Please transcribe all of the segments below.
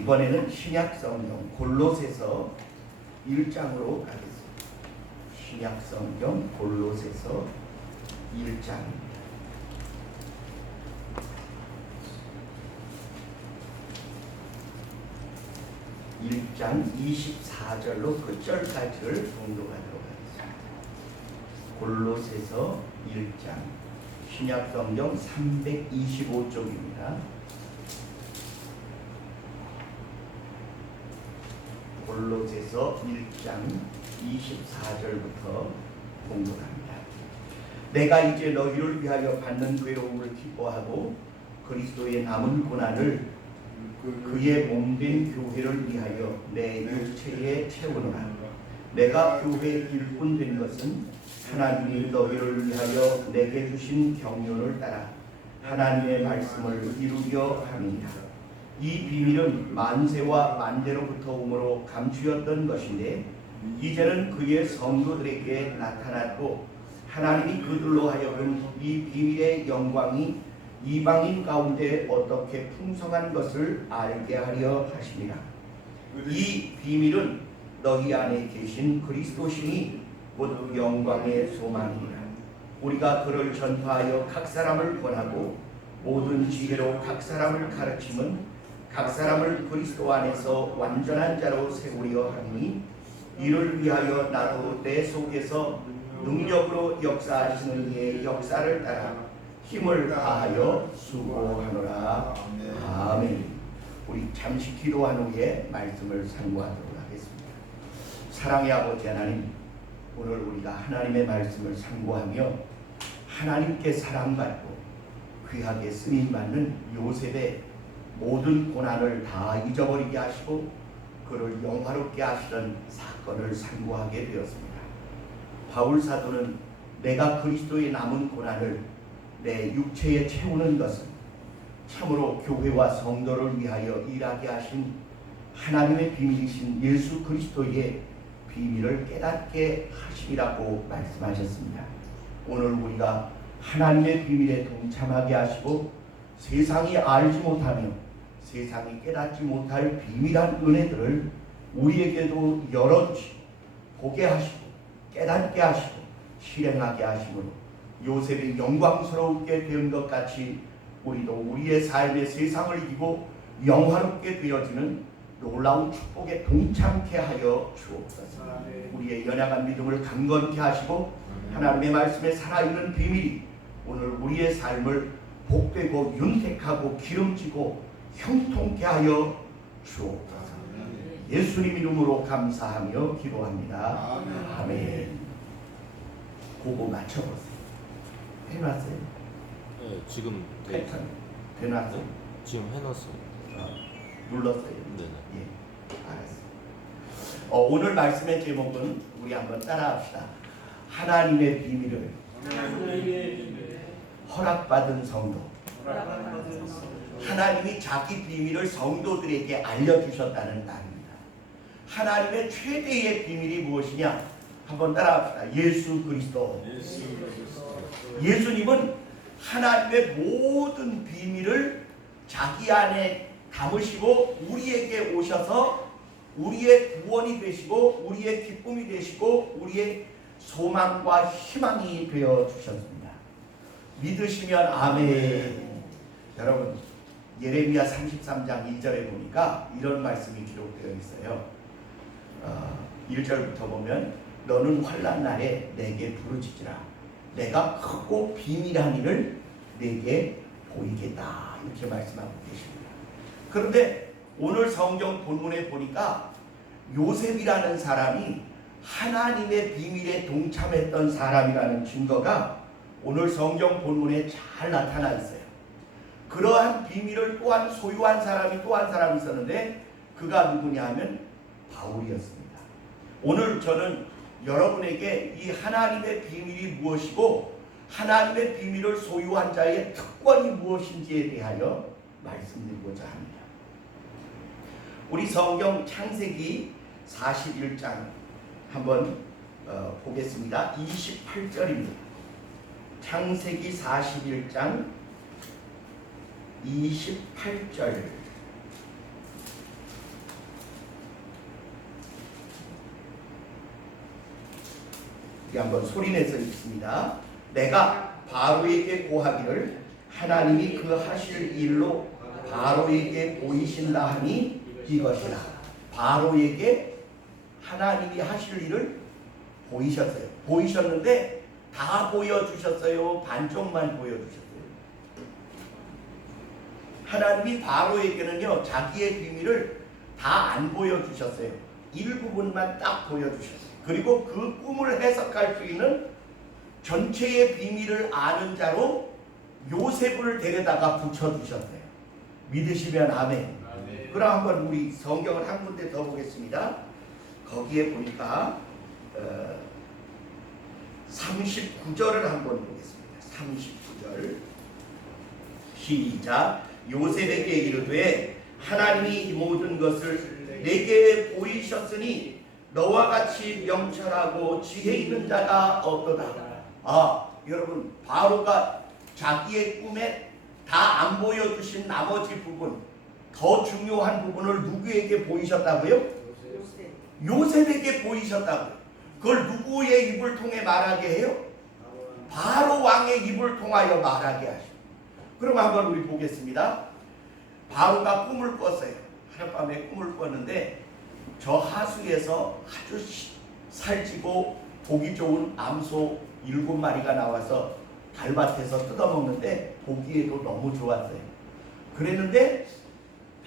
이번에는 신약 성경 골로새서 1장으로 가겠습니다. 신약 성경 골로새서 1장입니다. 1장 24절로 그 절까지를 봉독하도록 하겠습니다. 골로새서 1장 신약 성경 325쪽입니다. 골로새서 1장 24절부터 봉독합니다. 내가 이제 너희를 위하여 받는 괴로움을 기뻐하고 그리스도의 남은 고난을 그의 몸된 교회를 위하여 내 육체에 채우노라. 내가 교회의 일꾼 된 것은 하나님이 너희를 위하여 내게 주신 경륜을 따라 하나님의 말씀을 이루려 함이니라. 이 비밀은 만세와 만대로부터 오므로 감추었던 것인데 이제는 그의 성도들에게 나타났고 하나님이 그들로 하여금 이 비밀의 영광이 이방인 가운데 어떻게 풍성한 것을 알게 하려 하심이라. 이 비밀은 너희 안에 계신 그리스도시니 곧 영광의 소망이니라. 우리가 그를 전파하여 각 사람을 권하고 모든 지혜로 각 사람을 가르침은 각 사람을 그리스도 안에서 완전한 자로 세우려 하니 이를 위하여 나도 내 속에서 능력으로 역사하시는 이의 역사를 따라 힘을 다하여 수고하노라. 아멘. 우리 잠시 기도한 후에 말씀을 상고하도록 하겠습니다. 사랑의 아버지 하나님, 오늘 우리가 하나님의 말씀을 상고하며 하나님께 사랑받고 귀하게 쓰임받는 요셉의 모든 고난을 다 잊어버리게 하시고 그를 영화롭게 하시는 사건을 상고하게 되었습니다. 바울 사도는 내가 그리스도의 남은 고난을 내 육체에 채우는 것은 참으로 교회와 성도를 위하여 일하게 하신 하나님의 비밀이신 예수 그리스도의 비밀을 깨닫게 하심이라고 말씀하셨습니다. 오늘 우리가 하나님의 비밀에 동참하게 하시고 세상이 알지 못하며 세상이 깨닫지 못할 비밀한 은혜들을 우리에게도 열어주시고 보게 하시고 깨닫게 하시고 실행하게 하심으로 요셉이 영광스럽게 된 것 같이 우리도 우리의 삶의 세상을 이기고 영화롭게 되어지는 놀라운 축복에 동참케 하여 주옵소서. 우리의 연약한 믿음을 강건케 하시고 하나님의 말씀에 살아있는 비밀이 오늘 우리의 삶을 복되고 윤택하고 기름지고 형통케 하여 주옵소서. 예수님 이름으로 감사하며 기도합니다. 아멘. 그거 맞춰보세요. 해놨어요? 네, 지금 패턴 해놨어요? 지금 해놨어요. 눌렀어요? 네네. 예, 알았어요. 오늘 말씀의 제목은 우리 한번 따라합시다. 하나님의 비밀을 허락받은 성도. 하나님이 자기 비밀을 성도들에게 알려주셨다는 말입니다. 하나님의 최대의 비밀이 무엇이냐? 한번 따라합시다. 예수 그리스도. 예수님은 하나님의 모든 비밀을 자기 안에 담으시고 우리에게 오셔서 우리의 구원이 되시고 우리의 기쁨이 되시고 우리의 소망과 희망이 되어 주셨습니다. 믿으시면 아멘. 여러분 예레미야 33장 2절에 보니까 이런 말씀이 기록되어 있어요. 1절부터 보면 너는 환난 날에 내게 부르짖으라. 내가 크고 비밀한 일을 내게 보이겠다. 이렇게 말씀하고 계십니다. 그런데 오늘 성경 본문에 보니까 요셉이라는 사람이 하나님의 비밀에 동참했던 사람이라는 증거가 오늘 성경 본문에 잘 나타나 있어요. 그러한 비밀을 또한 소유한 사람이 또 한 사람이 있었는데 그가 누구냐 하면 바울이었습니다. 오늘 저는 여러분에게 이 하나님의 비밀이 무엇이고 하나님의 비밀을 소유한 자의 특권이 무엇인지에 대하여 말씀드리고자 합니다. 우리 성경 창세기 41장 한번 보겠습니다. 28절입니다. 창세기 41장 28절 우리 한번 소리내서 읽습니다. 내가 바로에게 고하기를 하나님이 그 하실 일로 바로에게 보이신다 하니 이것이라. 바로에게 하나님이 하실 일을 보이셨어요. 보이셨는데 다 보여주셨어요? 반쪽만 보여주셨어요? 하나님이 바로에게는요, 자기의 비밀을 다 안 보여주셨어요. 일부분만 딱 보여주셨어요. 그리고 그 꿈을 해석할 수 있는 전체의 비밀을 아는 자로 요셉을 데려다가 붙여주셨어요. 믿으시면 아멘. 그럼 한번 우리 성경을 한 군데 더 보겠습니다. 거기에 보니까 39절을 한번 보겠습니다. 39절 시작. 요셉에게 이르되 하나님이 이 모든 것을 내게 보이셨으니 너와 같이 명철하고 지혜 있는 자가 없도다. 여러분, 바로가 자기의 꿈에 다 안 보여주신 나머지 부분, 더 중요한 부분을 누구에게 보이셨다고요? 요셉에게 보이셨다고요. 그걸 누구의 입을 통해 말하게 해요? 바로 왕의 입을 통하여 말하게 하시고. 그럼 한번 우리 보겠습니다. 바로가 꿈을 꿨어요. 하룻밤에 꿈을 꿨는데 저 하수에서 아주 살찌고 보기 좋은 암소 7마리가 나와서 달밭에서 뜯어먹는데 보기에도 너무 좋았어요. 그랬는데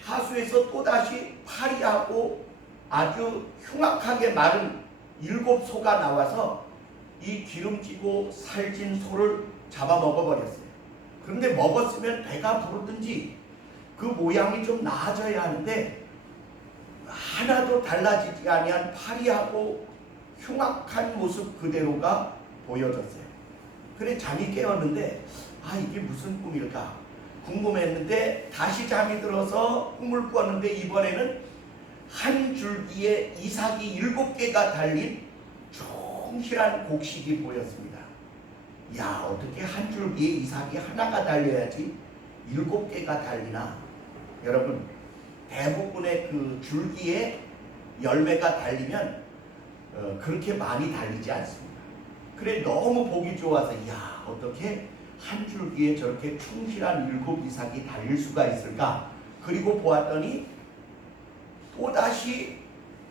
하수에서 또다시 파리하고 아주 흉악하게 마른 7소가 나와서 이 기름지고 살찐 소를 잡아먹어버렸어요. 그런데 먹었으면 배가 부르든지 그 모양이 좀 나아져야 하는데 하나도 달라지지 아니한 파리하고 흉악한 모습 그대로가 보여졌어요. 그래 잠이 깨었는데 이게 무슨 꿈일까 궁금했는데 다시 잠이 들어서 꿈을 꿨는데 이번에는 한 줄기에 이삭이 7개가 달린 충실한 곡식이 보였습니다. 야, 어떻게 한 줄기에 이삭이 하나가 달려야지 7개가 달리나? 여러분, 대부분의 그 줄기에 열매가 달리면 그렇게 많이 달리지 않습니다. 그래 너무 보기 좋아서 야, 어떻게 한 줄기에 저렇게 충실한 7 이삭이 달릴 수가 있을까? 그리고 보았더니 또다시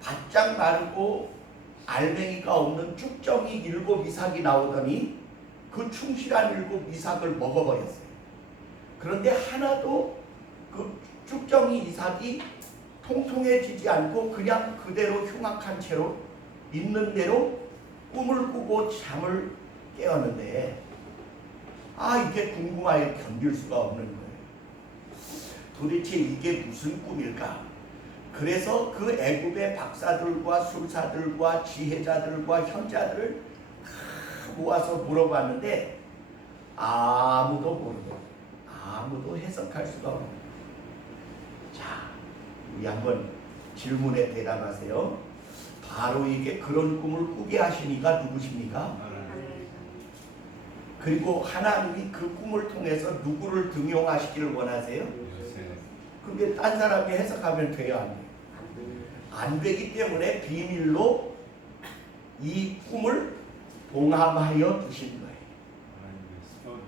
바짝 마르고 알맹이가 없는 쭉정이 7 이삭이 나오더니 그 충실한 7 이삭을 먹어버렸어요. 그런데 하나도 그 쭉정이 이삭이 통통해지지 않고 그냥 그대로 흉악한 채로 있는 대로 꿈을 꾸고 잠을 깨었는데 이게 궁금하여 견딜 수가 없는 거예요. 도대체 이게 무슨 꿈일까? 그래서 그 애굽의 박사들과 술사들과 지혜자들과 현자들을 다 모아서 물어봤는데 아무도 모르고 아무도 해석할 수가 없는 거예요. 자, 우리 한번 질문에 대답하세요. 바로에게 그런 꿈을 꾸게 하신 이가 누구십니까? 그리고 하나님이 그 꿈을 통해서 누구를 등용하시기를 원하세요? 그게 딴 사람이 해석하면 돼요, 안 돼요? 안 되기 때문에 비밀로 이 꿈을 봉함하여 두신 거예요.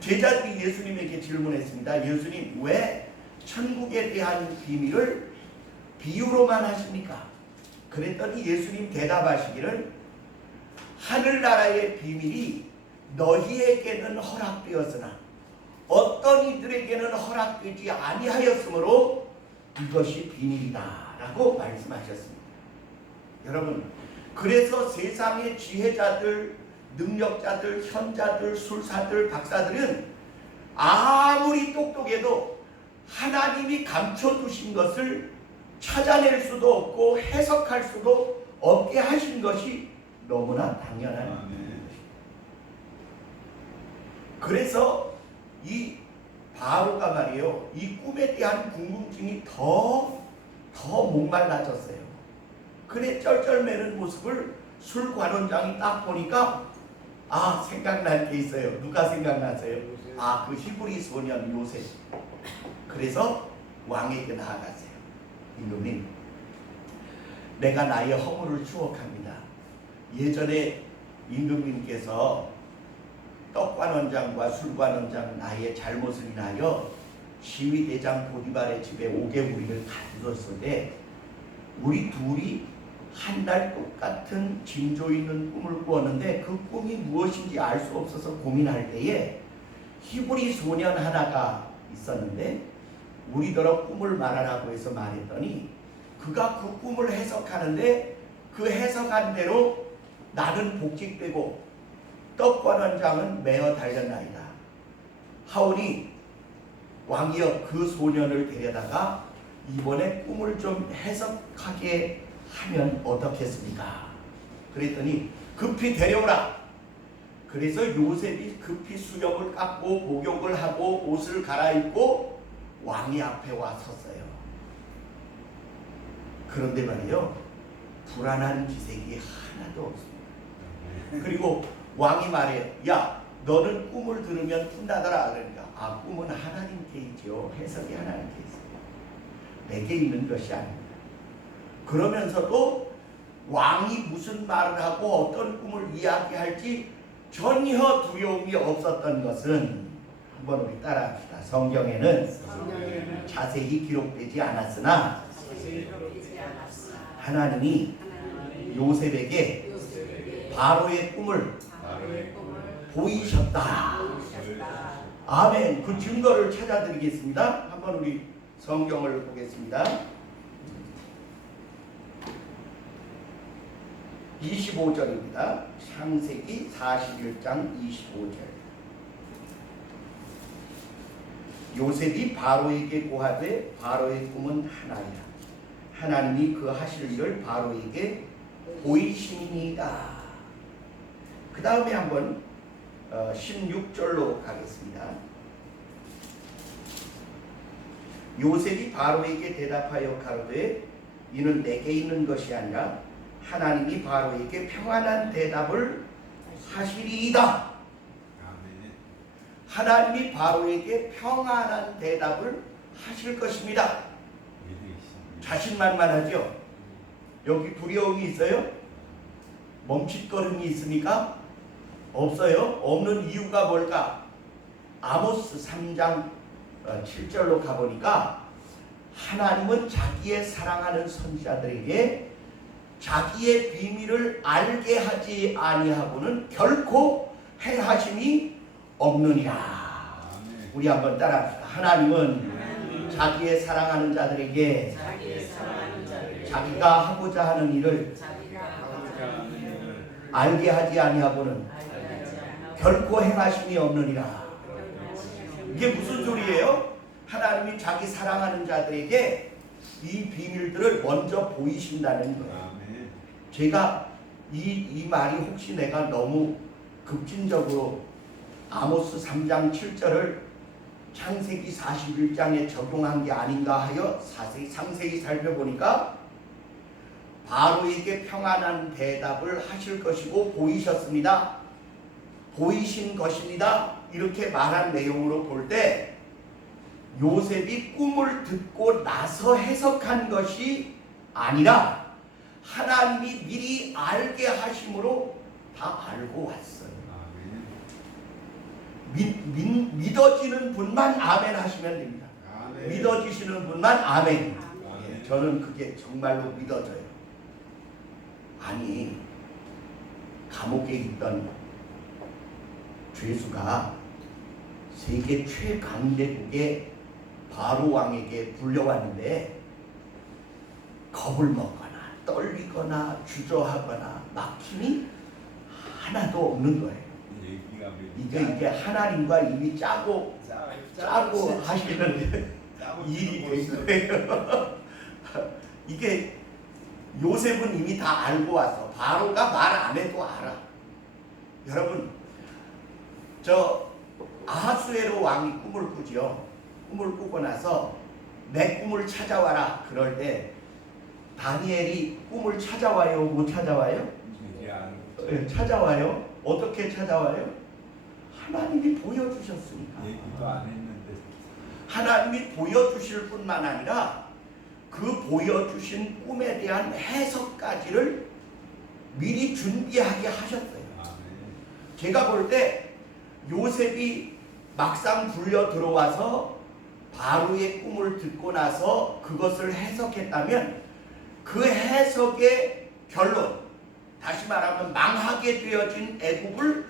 제자들이 예수님에게 질문했습니다. 예수님, 왜 천국에 대한 비밀을 비유로만 하십니까? 그랬더니 예수님 대답하시기를 하늘나라의 비밀이 너희에게는 허락되었으나 어떤 이들에게는 허락되지 아니하였으므로 이것이 비밀이다 라고 말씀하셨습니다. 여러분, 그래서 세상의 지혜자들, 능력자들, 현자들, 술사들, 박사들은 아무리 똑똑해도 하나님이 감춰두신 것을 찾아낼 수도 없고 해석할 수도 없게 하신 것이 너무나 당연한 것입니다. 그래서 이 바로가 말이에요, 이 꿈에 대한 궁금증이 더 목말라졌어요. 그래 쩔쩔매는 모습을 술 관원장이 딱 보니까 생각날 게 있어요. 누가 생각나세요? 그 히브리 소년 요셉. 그래서 왕에게 나아갔어요. 이놈이 내가 나의 허물을 추억합니다. 예전에 임금님께서 떡관원장과 술관원장 나의 잘못을 인하여 시위대장 보디발의 집에 5개무리를 가두었을 때 우리 둘이 한 달 똑같은 징조 있는 꿈을 꾸었는데 그 꿈이 무엇인지 알 수 없어서 고민할 때에 히브리 소년 하나가 있었는데 우리더러 꿈을 말하라고 해서 말했더니 그가 그 꿈을 해석하는데 그 해석한 대로 나는 복직되고 떡관원장은 매어 달렸나이다 하오니 왕이여 그 소년을 데려다가 이번에 꿈을 좀 해석하게 하면 어떻겠습니까? 그랬더니 급히 데려오라. 그래서 요셉이 급히 수염을 깎고 목욕을 하고 옷을 갈아입고 왕이 앞에 와 섰어요. 그런데 말이요, 불안한 기색이 하나도 없습니다. 그리고 왕이 말해요. 야, 너는 꿈을 들으면 푼다더라. 그러니까 아, 꿈은 하나님께 있죠. 해석이 하나님께 있어요. 내게 있는 것이 아닙니다. 그러면서도 왕이 무슨 말을 하고 어떤 꿈을 이야기할지 전혀 두려움이 없었던 것은 한번 우리 따라합시다. 성경에는 자세히 기록되지 않았으나 하나님이 요셉에게 바로의 꿈을 보이셨다. 아멘. 그 증거를 찾아드리겠습니다. 한번 우리 성경을 보겠습니다. 25절입니다. 창세기 41장 25절. 요셉이 바로에게 고하되 바로의 꿈은 하나이라. 하나님이 그 하실 일을 바로에게 보이시니이다. 그 다음에 한번 16절로 가겠습니다. 요셉이 바로에게 대답하여 가로되 이는 내게 있는 것이 아니라 하나님이 바로에게 평안한 대답을 하시리이다. 하나님이 바로에게 평안한 대답을 하실 것입니다. 자신만만하죠? 여기 두려움이 있어요? 멈칫거림이 있습니까? 없어요? 없는 이유가 뭘까? 아모스 3장 7절로 가보니까 하나님은 자기의 사랑하는 선지자들에게 자기의 비밀을 알게 하지 아니하고는 결코 행하심이 없느니라. 우리 한번 따라합시다. 하나님은 자기의 사랑하는 자들에게 자기가 하고자 하는 일을 알게 하지 아니하고는 결코 행하심이 없느니라. 이게 무슨 소리예요? 하나님이 자기 사랑하는 자들에게 이 비밀들을 먼저 보이신다는 거예요. 제가 이 말이 혹시 내가 너무 급진적으로 아모스 3장 7절을 창세기 41장에 적용한 게 아닌가 하여 상세히 살펴보니까 바로에게 평안한 대답을 하실 것이고 보이셨습니다. 보이신 것입니다. 이렇게 말한 내용으로 볼 때 요셉이 꿈을 듣고 나서 해석한 것이 아니라 하나님이 미리 알게 하심으로 다 알고 왔어요. 믿어지는 분만 아멘 하시면 됩니다. 아멘. 믿어지시는 분만 아멘. 예, 저는 그게 정말로 믿어져요. 아니, 감옥에 있던 죄수가 세계 최강대국의 바로 왕에게 불려왔는데 겁을 먹거나 떨리거나 주저하거나 막힘이 하나도 없는 거예요. 이게 하나님과 이미 짜고 하시는 일이 된 거예요. 이게 요셉은 이미 다 알고 와서 바로가 말 안 해도 알아. 여러분, 저 아하수에로 왕이 꿈을 꾸죠. 꿈을 꾸고 나서 내 꿈을 찾아와라. 그럴 때 다니엘이 꿈을 찾아와요? 못 찾아와요? 네, 찾아와요. 어떻게 찾아와요? 하나님이 보여주셨으니까. 얘기도 안 했는데. 하나님이 보여주실 뿐만 아니라 그 보여주신 꿈에 대한 해석까지를 미리 준비하게 하셨어요. 제가 볼 때 요셉이 막상 불려 들어와서 바로의 꿈을 듣고 나서 그것을 해석했다면 그 해석의 결론, 다시 말하면 망하게 되어진 애국을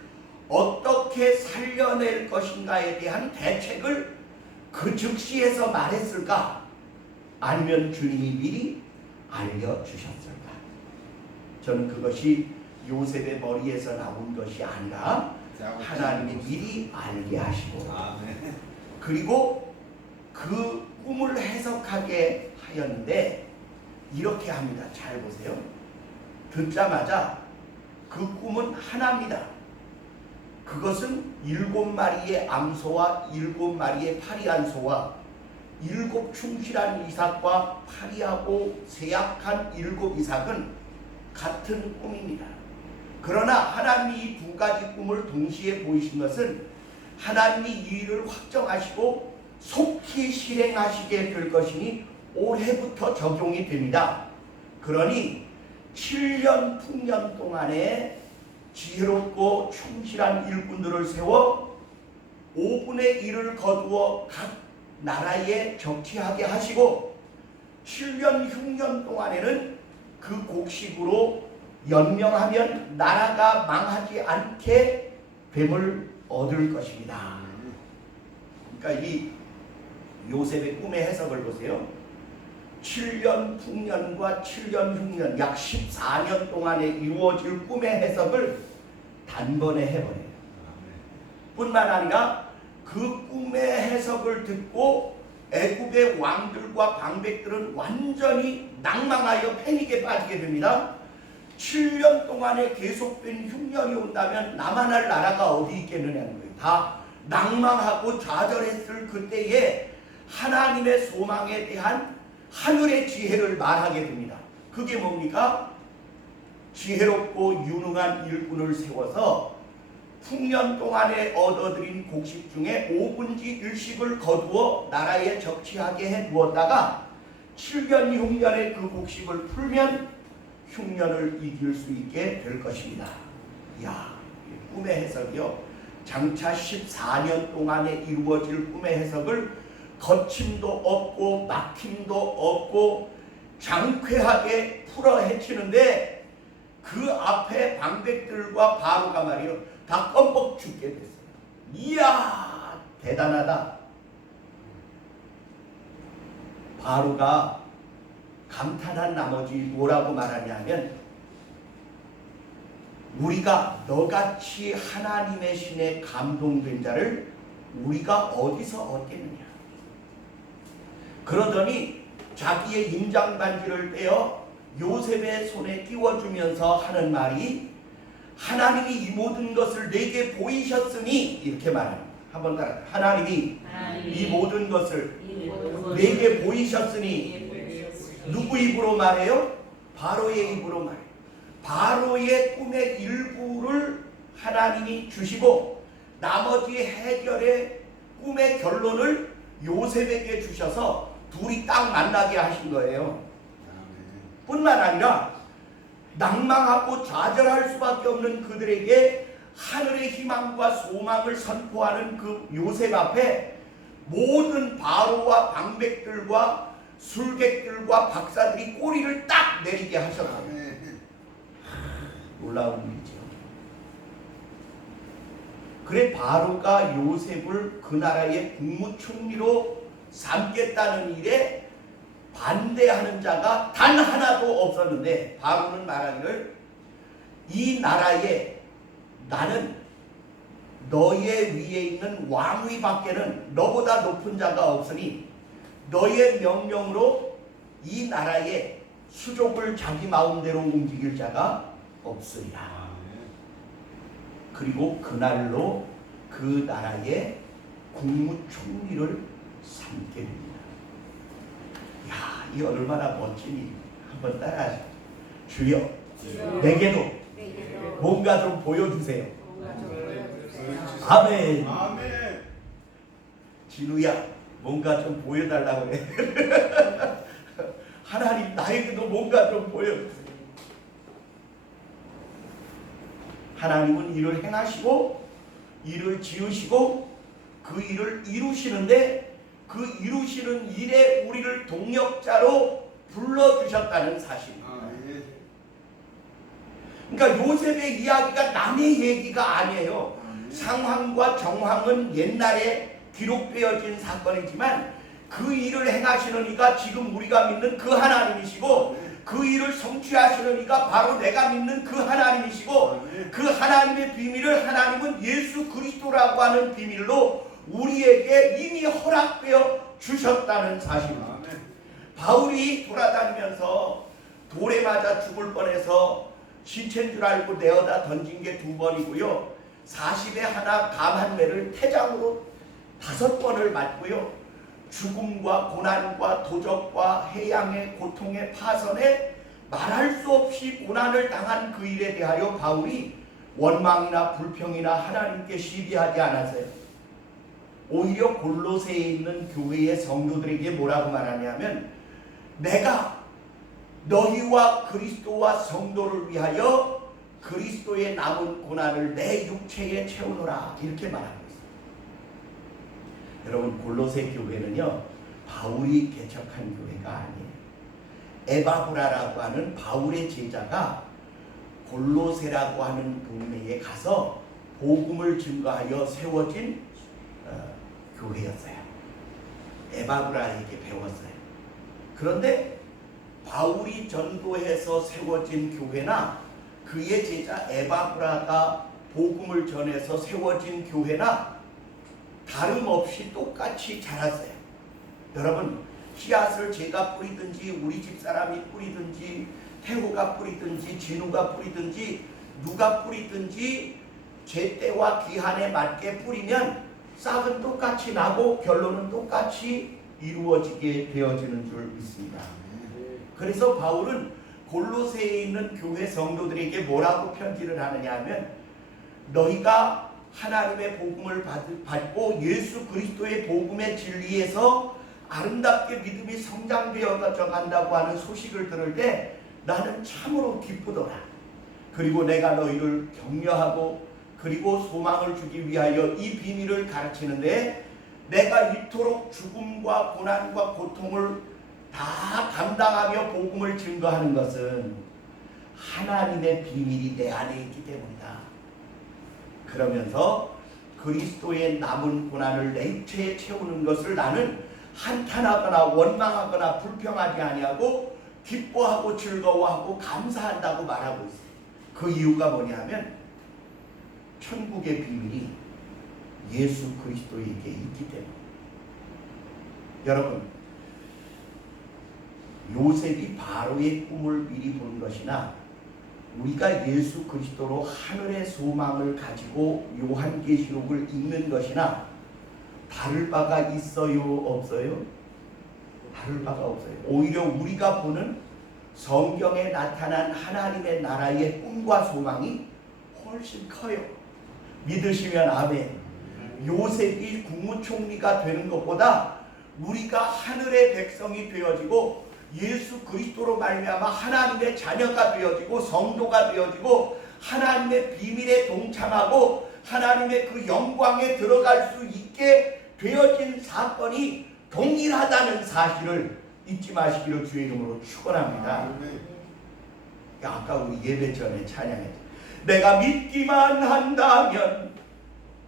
어떻게 살려낼 것인가에 대한 대책을 그 즉시에서 말했을까? 아니면 주님이 미리 알려주셨을까? 저는 그것이 요셉의 머리에서 나온 것이 아니라 하나님이 미리 알게 하시고 그리고 그 꿈을 해석하게 하였는데 이렇게 합니다. 잘 보세요. 듣자마자 그 꿈은 하나입니다. 그것은 7마리의 암소와 7마리의 파리한 소와 7 충실한 이삭과 파리하고 쇠약한 7 이삭은 같은 꿈입니다. 그러나 하나님이 이 두 가지 꿈을 동시에 보이신 것은 하나님이 이 일을 확정하시고 속히 실행하시게 될 것이니 올해부터 적용이 됩니다. 그러니 7년 풍년 동안에 지혜롭고 충실한 일꾼들을 세워 5분의 1을 거두어 각 나라에 정치하게 하시고 7년 흉년 동안에는 그 곡식으로 연명하면 나라가 망하지 않게 뱀을 얻을 것입니다. 그러니까 이 요셉의 꿈의 해석을 보세요. 7년 풍년과 7년 흉년 약 14년 동안에 이루어질 꿈의 해석을 단번에 해버려요. 뿐만 아니라 그 꿈의 해석을 듣고 애굽의 왕들과 방백들은 완전히 낭망하여 패닉에 빠지게 됩니다. 7년 동안에 계속된 흉년이 온다면 남한할 나라가 어디 있겠느냐는 거예요. 다 낭망하고 좌절했을 그때에 하나님의 소망에 대한 하늘의 지혜를 말하게 됩니다. 그게 뭡니까? 지혜롭고 유능한 일꾼을 세워서 풍년 동안에 얻어들인 곡식 중에 5분지 1씩을 거두어 나라에 적치하게 해두었다가 7년 흉년에 그 곡식을 풀면 흉년을 이길 수 있게 될 것입니다. 이야, 꿈의 해석이요. 장차 14년 동안에 이루어질 꿈의 해석을 거침도 없고 막힘도 없고 장쾌하게 풀어 헤치는데 그 앞에 방백들과 바로가 말이요 다 껌뻑 죽게 됐어요. 이야, 대단하다. 바로가 감탄한 나머지 뭐라고 말하냐면 우리가 너같이 하나님의 신에 감동된 자를 우리가 어디서 얻겠느냐. 그러더니 자기의 임장반지를 떼어 요셉의 손에 끼워주면서 하는 말이 하나님이 이 모든 것을 내게 보이셨으니 이렇게 말합니다. 한번 따라 하나님이 이 모든 것을 내게 보이셨으니 누구 입으로 말해요? 바로의 입으로 말해요. 바로의 꿈의 일부를 하나님이 주시고 나머지 해결의 꿈의 결론을 요셉에게 주셔서 둘이 딱 만나게 하신 거예요. 뿐만 아니라 낭망하고 좌절할 수밖에 없는 그들에게 하늘의 희망과 소망을 선포하는 그 요셉 앞에 모든 바로와 방백들과 술객들과 박사들이 꼬리를 딱 내리게 하셨어요. 놀라운 일이죠. 그래 바로가 요셉을 그 나라의 국무총리로 삼겠다는 일에 반대하는 자가 단 하나도 없었는데 바로는 말하기를 이 나라에 나는 너의 위에 있는 왕위 밖에는 너보다 높은 자가 없으니 너의 명령으로 이 나라의 수족을 자기 마음대로 움직일 자가 없으리라. 그리고 그날로 그 나라의 국무총리를 삼게 됩니다. 야, 이 얼마나 멋진 일입니까? 한번 따라하시죠. 주여, 내게도 뭔가 좀 보여주세요. 아멘. 진우야, 뭔가 좀 보여달라고 해. 하나님 나에게도 뭔가 좀 보여주세요. 하나님은 일을 행하시고 일을 지으시고 그 일을 이루시는데 그 이루시는 일에 우리를 동역자로 불러주셨다는 사실입니다. 그러니까 요셉의 이야기가 남의 얘기가 아니에요. 상황과 정황은 옛날에 기록되어진 사건이지만 그 일을 행하시는 이가 지금 우리가 믿는 그 하나님이시고 그 일을 성취하시는 이가 바로 내가 믿는 그 하나님이시고 그 하나님의 비밀을 하나님은 예수 그리스도라고 하는 비밀로 우리에게 이미 허락되어 주셨다는 사실입니다. 바울이 돌아다니면서 돌에 맞아 죽을 뻔해서 시체인 줄 알고 내어다 던진 게 2번이고요. 40에 하나 감 한 매를 태장으로 5번을 맞고요. 죽음과 고난과 도적과 해양의 고통의 파선에 말할 수 없이 고난을 당한 그 일에 대하여 바울이 원망이나 불평이나 하나님께 시비하지 않았어요. 오히려 골로새에 있는 교회의 성도들에게 뭐라고 말하냐면 내가 너희와 그리스도와 성도를 위하여 그리스도의 남은 고난을 내 육체에 채우노라 이렇게 말하고 있습니다. 여러분 골로새 교회는요 바울이 개척한 교회가 아니에요. 에바브라라고 하는 바울의 제자가 골로새라고 하는 동네에 가서 복음을 증거하여 세워진 교회였어요. 에바브라에게 배웠어요. 그런데 바울이 전도해서 세워진 교회나 그의 제자 에바브라가 복음을 전해서 세워진 교회나 다름없이 똑같이 자랐어요. 여러분 씨앗을 제가 뿌리든지 우리 집사람이 뿌리든지 태호가 뿌리든지 진우가 뿌리든지 누가 뿌리든지 제때와 기한에 맞게 뿌리면 싹은 똑같이 나고 결론은 똑같이 이루어지게 되어지는 줄 믿습니다. 그래서 바울은 골로새에 있는 교회 성도들에게 뭐라고 편지를 하느냐 하면 너희가 하나님의 복음을 받고 예수 그리스도의 복음의 진리에서 아름답게 믿음이 성장되어 간다고 하는 소식을 들을 때 나는 참으로 기쁘더라. 그리고 내가 너희를 격려하고 그리고 소망을 주기 위하여 이 비밀을 가르치는데 내가 이토록 죽음과 고난과 고통을 다 감당하며 복음을 증거하는 것은 하나님의 비밀이 내 안에 있기 때문이다. 그러면서 그리스도의 남은 고난을 내 육체에 채우는 것을 나는 한탄하거나 원망하거나 불평하지 아니하고 기뻐하고 즐거워하고 감사한다고 말하고 있어요. 그 이유가 뭐냐면 천국의 비밀이 예수 그리스도에게 있기 때문에. 여러분 요셉이 바로의 꿈을 미리 본 것이나 우리가 예수 그리스도로 하늘의 소망을 가지고 요한계시록을 읽는 것이나 다를 바가 있어요? 없어요? 다를 바가 없어요. 오히려 우리가 보는 성경에 나타난 하나님의 나라의 꿈과 소망이 훨씬 커요. 믿으시면 아멘. 요셉이 국무총리가 되는 것보다 우리가 하늘의 백성이 되어지고 예수 그리스도로 말미암아 하나님의 자녀가 되어지고 성도가 되어지고 하나님의 비밀에 동참하고 하나님의 그 영광에 들어갈 수 있게 되어진 사건이 동일하다는 사실을 잊지 마시기를 주의 이름으로 축원합니다. 아까 우리 예배 전에 찬양했죠. 내가 믿기만 한다면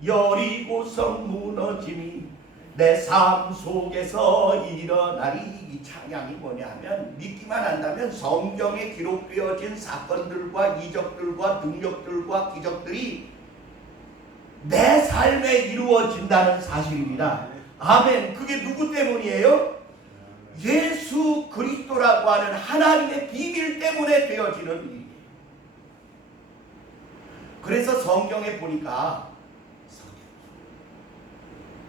여리고성 무너짐이 내 삶 속에서 일어나리. 이 찬양이 뭐냐면 믿기만 한다면 성경에 기록되어진 사건들과 이적들과 능력들과 기적들이 내 삶에 이루어진다는 사실입니다. 아멘. 그게 누구 때문이에요? 예수 그리스도라고 하는 하나님의 비밀 때문에 되어지는 일이에요. 그래서 성경에 보니까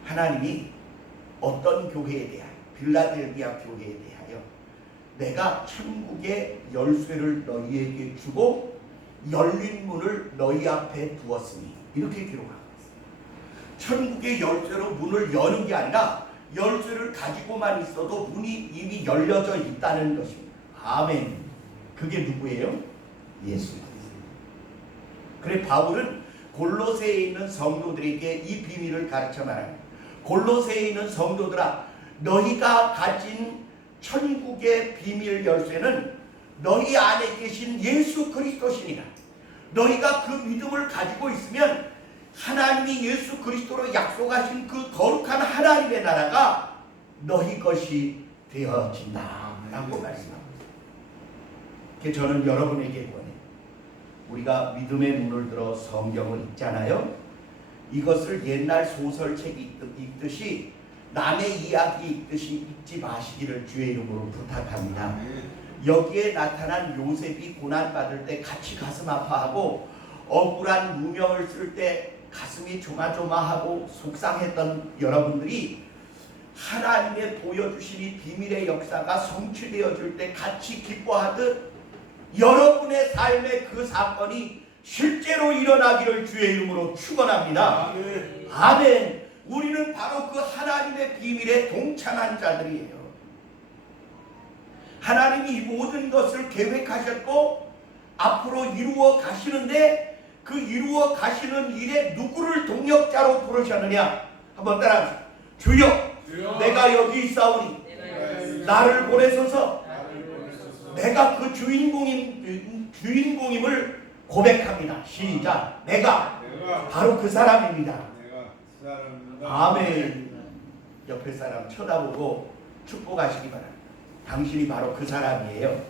하나님이 어떤 교회에 대하여 빌라델비아 교회에 대하여 내가 천국의 열쇠를 너희에게 주고 열린 문을 너희 앞에 두었으니 이렇게 기록하고 있습니다. 천국의 열쇠로 문을 여는 게 아니라 열쇠를 가지고만 있어도 문이 이미 열려져 있다는 것입니다. 아멘. 그게 누구예요? 예수 그리스도. 그래 바울은 골로새에 있는 성도들에게 이 비밀을 가르쳐 말합니다. 골로새에 있는 성도들아, 너희가 가진 천국의 비밀 열쇠는 너희 안에 계신 예수 그리스도시니라. 너희가 그 믿음을 가지고 있으면 하나님이 예수 그리스도로 약속하신 그 거룩한 하나님의 나라가 너희 것이 되어진다 라고 말씀합니다. 그래서 저는 여러분에게 권해요. 우리가 믿음의 눈을 들어 성경을 읽잖아요. 이것을 옛날 소설책 읽듯이 남의 이야기 읽듯이 읽지 마시기를 주의 이름으로 부탁합니다. 여기에 나타난 요셉이 고난받을 때 같이 가슴 아파하고 억울한 누명을 쓸 때 가슴이 조마조마하고 속상했던 여러분들이 하나님의 보여주신 이 비밀의 역사가 성취되어질 때 같이 기뻐하듯 여러분의 삶의 그 사건이 실제로 일어나기를 주의 이름으로 축원합니다. 아멘. 아멘. 우리는 바로 그 하나님의 비밀에 동참한 자들이에요. 하나님이 이 모든 것을 계획하셨고 앞으로 이루어 가시는데 그 이루어 가시는 일에 누구를 동역자로 부르셨느냐? 한번 따라하세요. 주여, 내가 여기 있사오니 나를 보내소서. 내가 그 주인공임을 고백합니다. 시작. 내가 바로 그 사람입니다. 아멘. 옆에 사람 쳐다보고 축복하시기 바랍니다. 당신이 바로 그 사람이에요.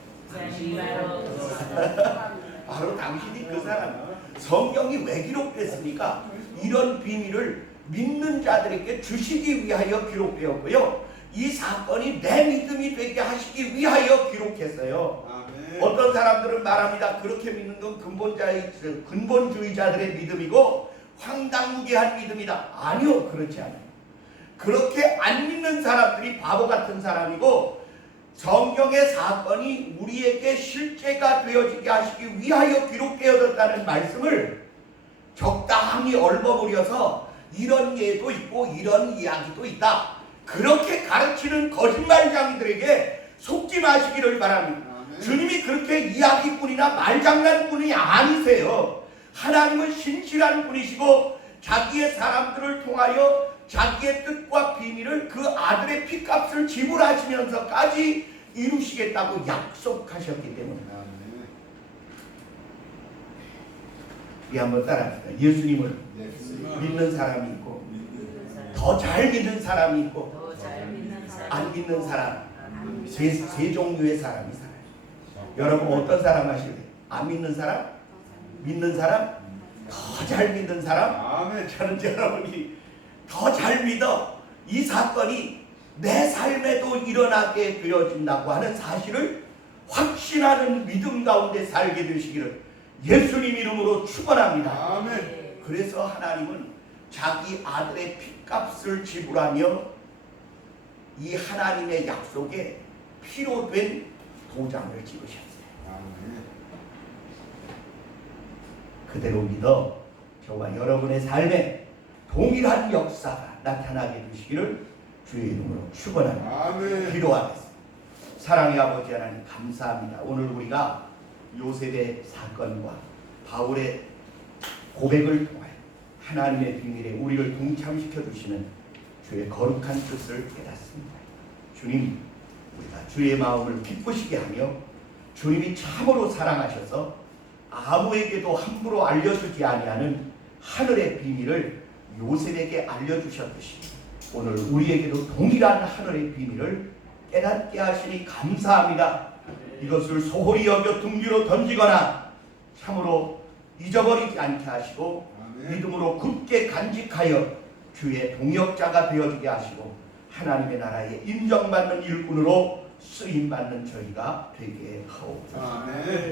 바로 당신이 그 사람. 성경이 왜 기록됐습니까? 이런 비밀을 믿는 자들에게 주시기 위하여 기록되었고요. 이 사건이 내 믿음이 되게 하시기 위하여 기록했어요. 아멘. 어떤 사람들은 말합니다. 그렇게 믿는 건 근본주의자들의 믿음이고 황당무계한 믿음이다. 아니요, 그렇지 않아요. 그렇게 안 믿는 사람들이 바보 같은 사람이고 성경의 사건이 우리에게 실제가 되어지게 하시기 위하여 기록되어졌다는 말씀을 적당히 얼버무려서 이런 예도 있고 이런 이야기도 있다. 그렇게 가르치는 거짓말장이들에게 속지 마시기를 바랍니다. 아멘. 주님이 그렇게 이야기꾼이나 말장난꾼이 아니세요. 하나님은 신실한 분이시고 자기의 사람들을 통하여 자기의 뜻과 비밀을 그 아들의 피값을 지불하시면서까지 이루시겠다고 약속하셨기 때문입니다. 우리 한번 따라합시다. 예수님을 믿는 사람이 있고 더 잘 믿는 사람이 있고 안 믿는 사람, 세 종류의 사람이 살아요. 여러분 어떤 사람 하실래요? 안 믿는 사람? 믿는 사람? 더 잘 믿는 사람? 아멘. 저는 여러분이 더 잘 믿어 이 사건이 내 삶에도 일어나게 되어진다고 하는 사실을 확신하는 믿음 가운데 살게 되시기를 예수님 이름으로 축원합니다. 아멘. 그래서 하나님은 자기 아들의 핏값을 지불하며 이 하나님의 약속에 피로 된 도장을 찍으셨어요. 아멘. 그대로 믿어 저와 여러분의 삶에 동일한 역사가 나타나게 되시기를 주의 이름으로 축원합니다. 기도하겠습니다. 사랑의 아버지 하나님 감사합니다. 오늘 우리가 요셉의 사건과 바울의 고백을 통하여 하나님의 비밀에 우리를 동참시켜 주시는 주의 거룩한 뜻을 깨닫습니다. 주님, 우리가 주의 마음을 기쁘시게 하며 주님이 참으로 사랑하셔서 아무에게도 함부로 알려주지 아니하는 하늘의 비밀을 요셉에게 알려주셨듯이 오늘 우리에게도 동일한 하늘의 비밀을 깨닫게 하시니 감사합니다. 이것을 소홀히 여겨 등 뒤로 던지거나 참으로 잊어버리지 않게 하시고 믿음으로 굳게 간직하여 주의 동역자가 되어지게 하시고 하나님의 나라에 인정받는 일꾼으로 쓰임받는 저희가 되게 하옵소서.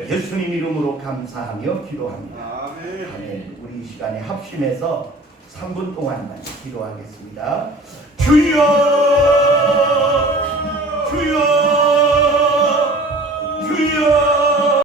예수님 이름으로 감사하며 기도합니다. 아멘. 우리 이 시간에 합심해서 3분 동안만 기도하겠습니다. 주여 주여 주여